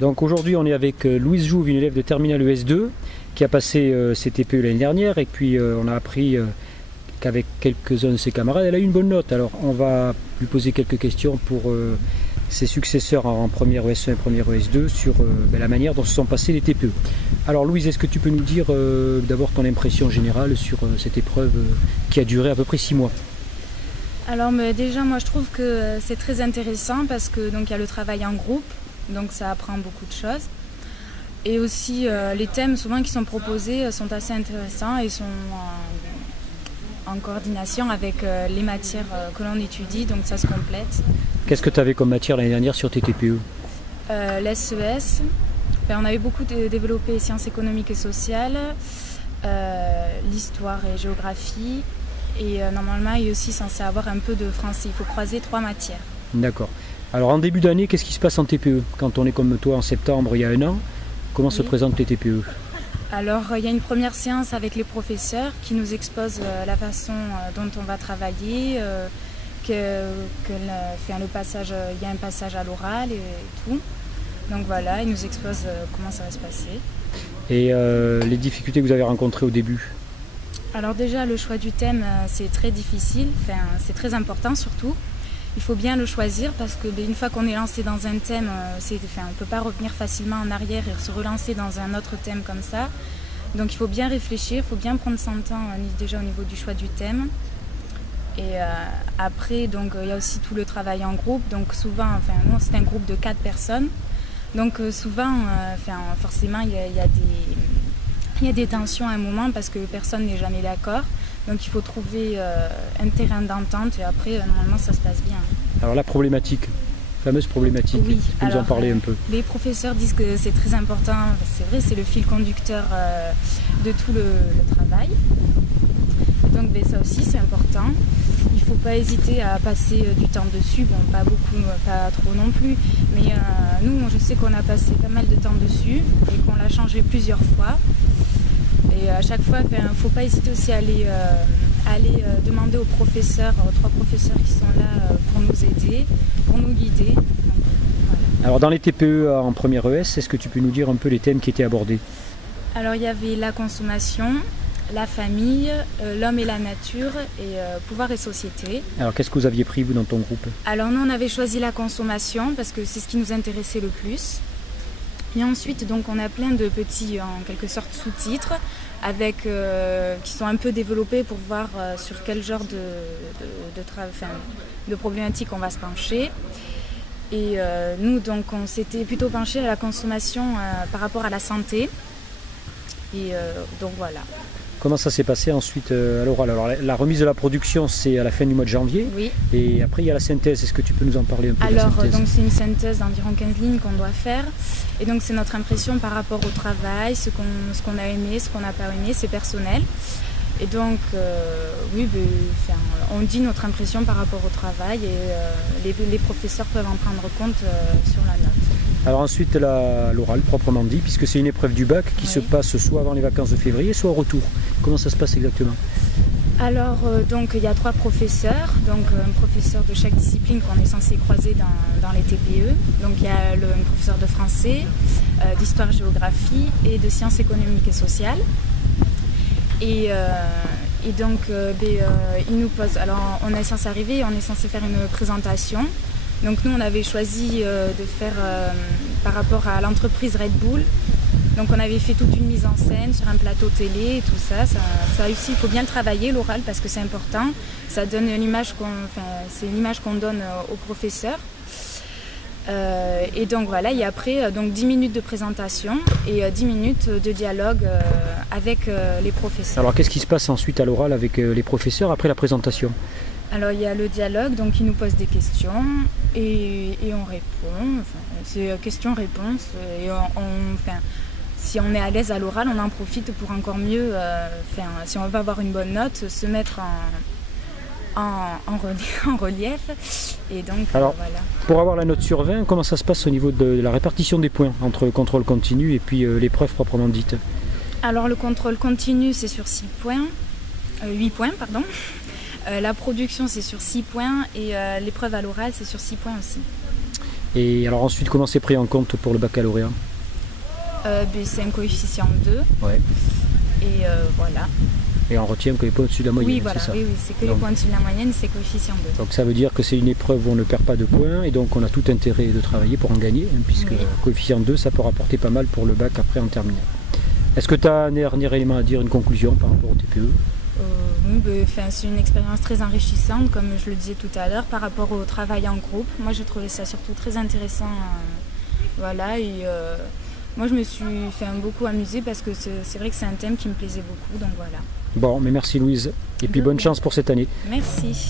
Donc aujourd'hui on est avec Louise Jouve, une élève de terminale ES2 qui a passé ses TPE l'année dernière et puis on a appris qu'avec quelques-uns de ses camarades elle a eu une bonne note. Alors on va lui poser quelques questions pour ses successeurs en première ES1 et première ES2 sur la manière dont se sont passés les TPE. Alors Louise, est-ce que tu peux nous dire d'abord ton impression générale sur cette épreuve qui a duré à peu près 6 mois? Alors déjà moi je trouve que c'est très intéressant parce que donc il y a le travail en groupe, donc ça apprend beaucoup de choses. Et aussi les thèmes souvent qui sont proposés sont assez intéressants et sont en coordination avec les matières que l'on étudie, donc ça se complète. Qu'est-ce que tu avais comme matière l'année dernière sur tes TPE? L'SES, on avait beaucoup développé sciences économiques et sociales, l'histoire et géographie. Et normalement, il est aussi censé avoir un peu de français. Il faut croiser 3 matières. D'accord. Alors en début d'année, qu'est-ce qui se passe en TPE? Quand on est comme toi en septembre, il y a 1 an, comment se présentent les TPE? Alors il y a une première séance avec les professeurs qui nous exposent la façon dont on va travailler, il y a un passage à l'oral et tout. Donc voilà, ils nous exposent comment ça va se passer. Et les difficultés que vous avez rencontrées au début? Alors déjà, le choix du thème, c'est très difficile, c'est très important surtout. Il faut bien le choisir parce que une fois qu'on est lancé dans un thème, on ne peut pas revenir facilement en arrière et se relancer dans un autre thème comme ça. Donc il faut bien réfléchir, il faut bien prendre son temps déjà au niveau du choix du thème. Et après, donc, il y a aussi tout le travail en groupe. Donc souvent, nous c'est un groupe de 4 personnes. Donc souvent, forcément, il y a des tensions à un moment parce que personne n'est jamais d'accord. Donc il faut trouver un terrain d'entente et après, normalement, ça se passe bien. Alors la problématique, fameuse problématique, oui, tu peux nous en parler un peu? Les professeurs disent que c'est très important. C'est vrai, c'est le fil conducteur de tout le travail. Donc ça aussi, c'est important. Il ne faut pas hésiter à passer du temps dessus. Bon, pas beaucoup, pas trop non plus. Mais nous, je sais qu'on a passé pas mal de temps dessus et qu'on l'a changé plusieurs fois. Et à chaque fois, il ne faut pas hésiter aussi à aller demander aux 3 professeurs qui sont là pour nous aider, pour nous guider. Donc, voilà. Alors dans les TPE en première ES, est-ce que tu peux nous dire un peu les thèmes qui étaient abordés? Alors il y avait la consommation, la famille, l'homme et la nature et pouvoir et société. Alors qu'est-ce que vous aviez pris vous dans ton groupe? Alors nous on avait choisi la consommation parce que c'est ce qui nous intéressait le plus. Et ensuite donc on a plein de petits en quelque sorte sous-titres avec qui sont un peu développés pour voir sur quel genre de problématiques on va se pencher. Et nous donc on s'était plutôt penché à la consommation par rapport à la santé. Et donc voilà. Comment ça s'est passé ensuite à l'oral? Alors la remise de la production c'est à la fin du mois de janvier. Oui. Et après il y a la synthèse, est-ce que tu peux nous en parler un peu? Alors donc c'est une synthèse d'environ 15 lignes qu'on doit faire. Et donc c'est notre impression par rapport au travail, ce qu'on a aimé, ce qu'on n'a pas aimé, c'est personnel. Et donc on dit notre impression par rapport au travail et les professeurs peuvent en prendre compte sur la note. Alors ensuite l'oral proprement dit, puisque c'est une épreuve du bac qui se passe soit avant les vacances de février, soit au retour. Comment ça se passe exactement? Alors donc il y a 3 professeurs, donc un professeur de chaque discipline qu'on est censé croiser dans les TPE. Donc il y a un professeur de français, d'histoire-géographie et de sciences économiques et sociales. Et donc il nous pose, alors on est censé arriver, on est censé faire une présentation. Donc nous on avait choisi de faire par rapport à l'entreprise Red Bull. Donc on avait fait toute une mise en scène sur un plateau télé et tout ça. Ça a réussi, il faut bien le travailler l'oral parce que c'est important. Ça donne l'image c'est l'image qu'on donne aux professeurs. Et donc voilà, et après donc 10 minutes de présentation et 10 minutes de dialogue avec les professeurs. Alors qu'est-ce qui se passe ensuite à l'oral avec les professeurs après la présentation? Alors il y a le dialogue, donc ils nous posent des questions et on répond. C'est questions-réponses et si on est à l'aise à l'oral, on en profite pour encore mieux, si on veut avoir une bonne note, se mettre en relief. Et donc, alors, voilà. Pour avoir la note sur 20, comment ça se passe au niveau de la répartition des points entre contrôle continu et puis l'épreuve proprement dite? Alors le contrôle continu c'est sur 8 points pardon. La production c'est sur 6 points et l'épreuve à l'oral c'est sur 6 points aussi. Et alors ensuite, comment c'est pris en compte pour le baccalauréat? C'est un coefficient 2. Ouais. Et voilà. Et on retient que les points au-dessus de la moyenne, Oui, voilà, c'est ça? oui, c'est que les points au-dessus de la moyenne, c'est coefficient 2. Donc ça veut dire que c'est une épreuve où on ne perd pas de points et donc on a tout intérêt de travailler pour en gagner, hein, puisque coefficient 2, ça peut rapporter pas mal pour le bac après en terminale. Est-ce que tu as un dernier élément à dire, une conclusion par rapport au TPE? Oui, c'est une expérience très enrichissante, comme je le disais tout à l'heure, par rapport au travail en groupe. Moi, j'ai trouvé ça surtout très intéressant. Voilà, et moi, je me suis beaucoup amusée parce que c'est vrai que c'est un thème qui me plaisait beaucoup, donc voilà. Bon, mais merci Louise, et puis bonne chance pour cette année. Merci.